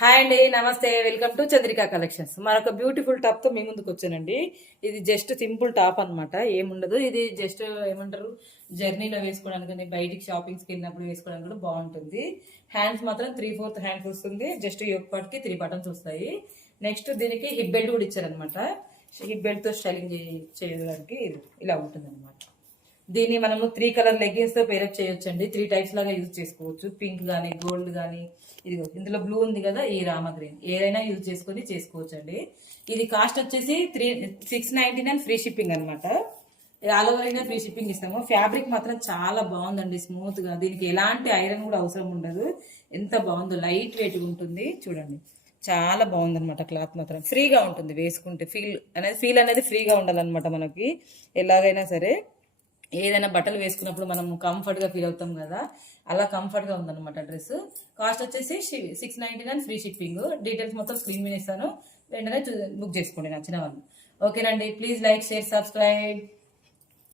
Hi అండి, నమస్తే. Welcome to Chandrika collections. మరొక బ్యూటిఫుల్ టాప్ తో మీ ముందుకు వచ్చానండి. ఇది జస్ట్ సింపుల్ టాప్ అనమాట, ఏముండదు. ఇది జస్ట్ ఏమంటారు, జర్నీలో వేసుకోవడానికి కానీ బయటికి షాపింగ్స్కి వెళ్ళినప్పుడు వేసుకోవడానికి కూడా బాగుంటుంది. హ్యాండ్స్ మాత్రం 3/4 హ్యాండ్స్ వస్తుంది. జస్ట్ యోక్ పార్ట్ కి 3 బటన్స్ వస్తాయి. నెక్స్ట్ దీనికి హిప్ బెల్ట్ కూడా ఇచ్చారనమాట. హిప్ బెల్ట్ తో స్టైలింగ్ చేయడానికి ఇలా ఉంటుంది అనమాట. దీన్ని మనము 3 కలర్ లెగ్గిన్స్ తో పేరప్ చేయొచ్చండి. 3 టైప్స్ లాగా యూజ్ చేసుకోవచ్చు. పింక్ గానీ, గోల్డ్ గానీ, ఇదిగో ఇందులో బ్లూ ఉంది కదా, ఈ రామ గ్రీన్, ఏదైనా యూజ్ చేసుకొని చేసుకోవచ్చు అండి. ఇది కాస్ట్ వచ్చేసి 699 ఫ్రీ షిప్పింగ్ అనమాట. ఆల్ ఓవర్ అయినా ఫ్రీ షిప్పింగ్ ఇస్తాము. ఫ్యాబ్రిక్ మాత్రం చాలా బాగుందండి, స్మూత్ గా. దీనికి ఎలాంటి ఐరన్ కూడా అవసరం ఉండదు. ఎంత బాగుందో, లైట్ వెయిట్ ఉంటుంది చూడండి. చాలా బాగుందన్నమాట. క్లాత్ మాత్రం ఫ్రీగా ఉంటుంది వేసుకుంటే. ఫీల్ అనేది ఫ్రీగా ఉండాలన్నమాట మనకి. ఎలాగైనా సరే ఏదైనా బట్టలు వేసుకున్నప్పుడు మనం కంఫర్ట్ గా ఫీల్ అవుతాం కదా, అలా కంఫర్ట్ గా ఉందన్నమాట డ్రెస్. కాస్ట్ వచ్చేసి 699 ఫ్రీ షిప్పింగ్. డీటెయిల్స్ మొత్తం స్క్రీన్ మీద ఇస్తాను, వెంటనే బుక్ చేసుకోండి నచ్చిన వాళ్ళు. ఓకేనండి, ప్లీజ్ లైక్, షేర్, సబ్స్క్రైబ్.